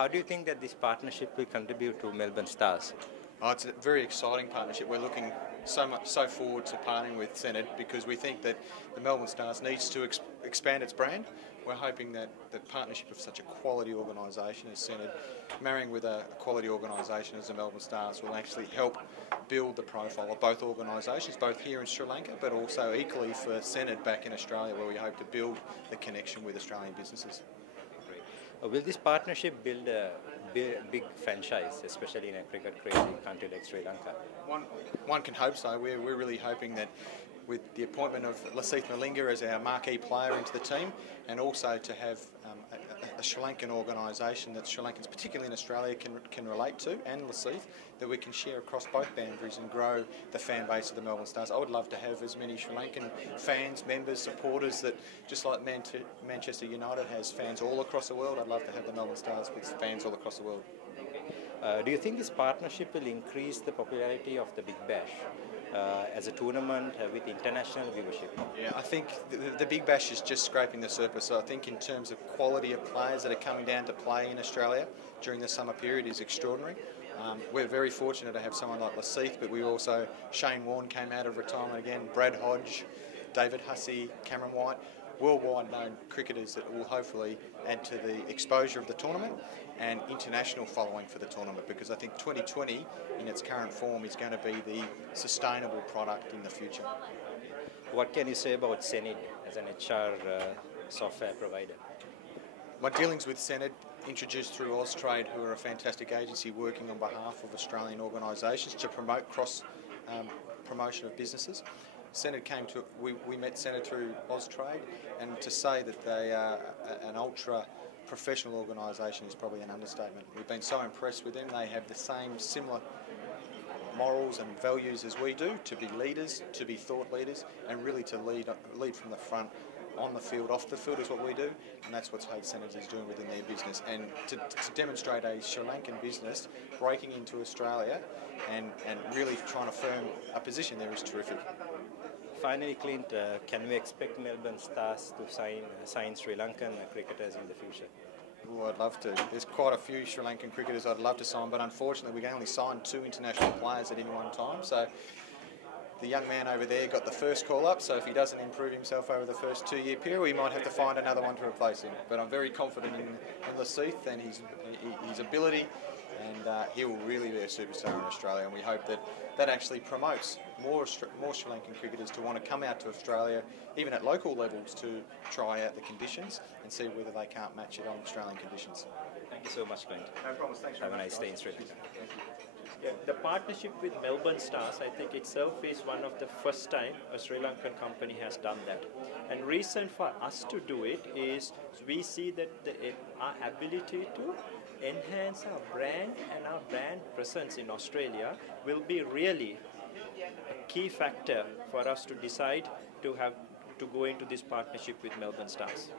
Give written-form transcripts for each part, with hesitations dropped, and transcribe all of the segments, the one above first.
How do you think that this partnership will contribute to Melbourne Stars? Oh, it's a very exciting partnership. We're looking so forward to partnering with hSenid because we think that the Melbourne Stars needs to expand its brand. We're hoping that the partnership of such a quality organisation as hSenid, marrying with a quality organisation as the Melbourne Stars, will actually help build the profile of both organisations, both here in Sri Lanka, but also equally for hSenid back in Australia, where we hope to build the connection with Australian businesses. Will this partnership build a big franchise, especially in a cricket-crazy country like Sri Lanka? One can hope so. We're really hoping that with the appointment of Lasith Malinga as our marquee player into the team, and also to have a Sri Lankan organisation that Sri Lankans, particularly in Australia, can relate to, and Lasith, that we can share across both boundaries and grow the fan base of the Melbourne Stars. I would love to have as many Sri Lankan fans, members, supporters that, just like Manchester United has fans all across the world, I'd love to have the Melbourne Stars with fans all across the world. Do you think this partnership will increase the popularity of the Big Bash as a tournament with international viewership? Yeah, I think the Big Bash is just scraping the surface. So I think in terms of quality of players that are coming down to play in Australia during the summer period is extraordinary. We're very fortunate to have someone like Lasith, but we also, Shane Warne came out of retirement again, Brad Hodge, David Hussey, Cameron White, worldwide known cricketers that will hopefully add to the exposure of the tournament and international following for the tournament, because I think 2020 in its current form is going to be the sustainable product in the future. What can you say about hSenid as an HR software provider? My dealings with hSenid, introduced through Austrade, who are a fantastic agency working on behalf of Australian organisations to promote cross promotion of businesses. hSenid we met hSenid through Austrade, and to say that they are an ultra professional organisation is probably an understatement. We've been so impressed with them. They have the same similar morals and values as we do, to be leaders, to be thought leaders, and really to lead from the front, on the field, off the field is what we do, and that's what hSenid is doing within their business. And to demonstrate a Sri Lankan business breaking into Australia and really trying to firm a position there is terrific. Finally, Clint, can we expect Melbourne Stars to sign Sri Lankan cricketers in the future? Oh, I'd love to. There's quite a few Sri Lankan cricketers I'd love to sign, but unfortunately we can only sign 2 international players at any one time. So the young man over there got the first call up, so if he doesn't improve himself over the first 2-year period, we might have to find another one to replace him. But I'm very confident in Lasith and his ability, and he will really be a superstar in Australia, and we hope that that actually promotes more Sri Lankan cricketers to want to come out to Australia, even at local levels, to try out the conditions and see whether they can't match it on Australian conditions. Thank you so much, Clint. No problem. Thanks very much. Have a nice day in Sri Lanka. Yeah, the partnership with Melbourne Stars, I think itself is one of the first time a Sri Lankan company has done that. And reason for us to do it is we see that our ability to enhance our brand and our brand presence in Australia will be really a key factor for us to decide to go into this partnership with Melbourne Stars.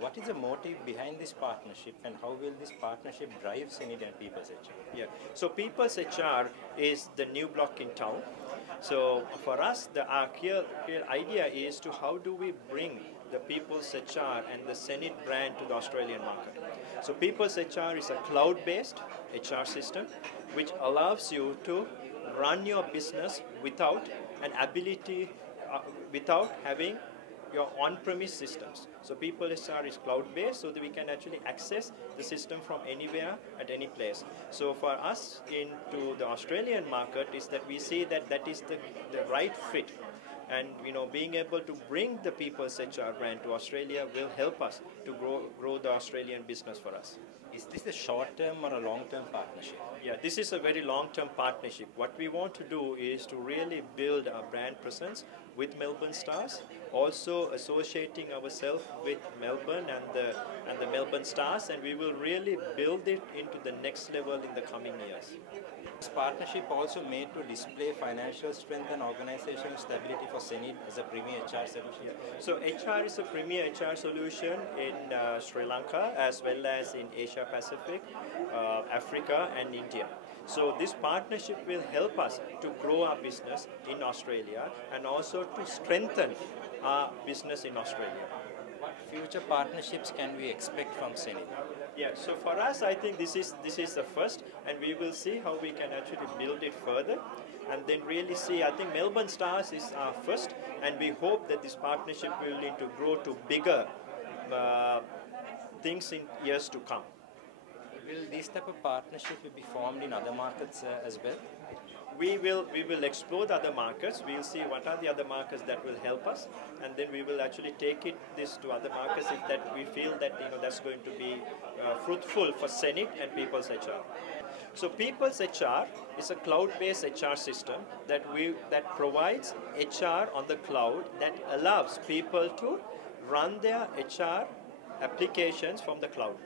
What is the motive behind this partnership, and how will this partnership drive hSenid and PeoplesHR? Yeah, so PeoplesHR is the new block in town. So for us, our clear idea is to how do we bring the PeoplesHR and the hSenid brand to the Australian market. So PeoplesHR is a cloud-based HR system which allows you to run your business without an ability, without having your on-premise systems. So PeoplesHR is cloud-based, so that we can actually access the system from anywhere at any place. So for us into the Australian market is that we see that that is the right fit. And being able to bring the PeoplesHR brand to Australia will help us to grow the Australian business for us. Is this a short-term or a long-term partnership? Yeah, this is a very long-term partnership. What we want to do is to really build our brand presence with Melbourne Stars, also associating ourselves with Melbourne and the Melbourne Stars, and we will really build it into the next level in the coming years. This partnership also made to display financial strength and organizational stability for hSenid as a premier HR solution. So HR is a premier HR solution in Sri Lanka as well as in Asia Pacific, Africa and India. So this partnership will help us to grow our business in Australia and also to strengthen our business in Australia. What future partnerships can we expect from hSenid? Yeah, so for us, I think this is the first, and we will see how we can actually build it further, and then really see. I think Melbourne Stars is our first, and we hope that this partnership will need to grow to bigger things in years to come. Will this type of partnership be formed in other markets as well? We will explore the other markets. We'll see what are the other markets that will help us, and then we will actually take this to other markets if that we feel that that's going to be fruitful for hSenid and PeoplesHR. So PeoplesHR is a cloud-based HR system that provides HR on the cloud that allows people to run their HR applications from the cloud.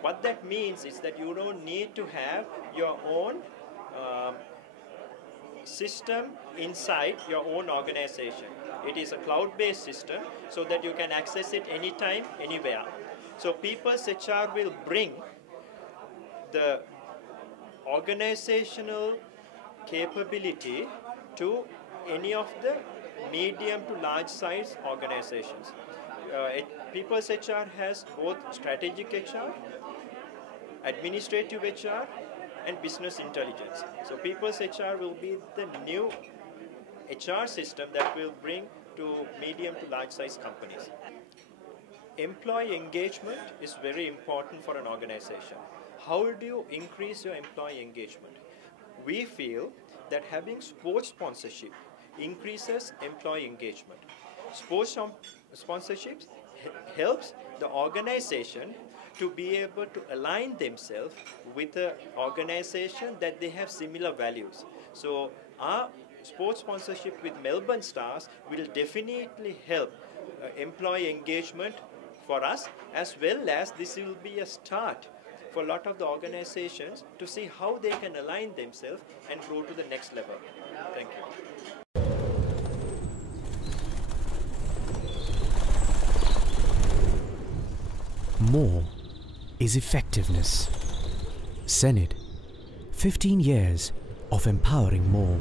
What that means is that you don't need to have your own system inside your own organization. It is a cloud-based system so that you can access it anytime, anywhere. So PeoplesHR will bring the organizational capability to any of the medium to large size organizations. PeoplesHR has both strategic HR, administrative HR, and business intelligence. So PeoplesHR will be the new HR system that will bring to medium to large size companies. Employee engagement is very important for an organization. How do you increase your employee engagement? We feel that having sports sponsorship increases employee engagement. Sports sponsorships helps the organization to be able to align themselves with an organization that they have similar values. So our sports sponsorship with Melbourne Stars will definitely help employee engagement for us, as well as this will be a start for a lot of the organizations to see how they can align themselves and grow to the next level. Thank you. More is effectiveness. hSenid, 15 years of empowering more.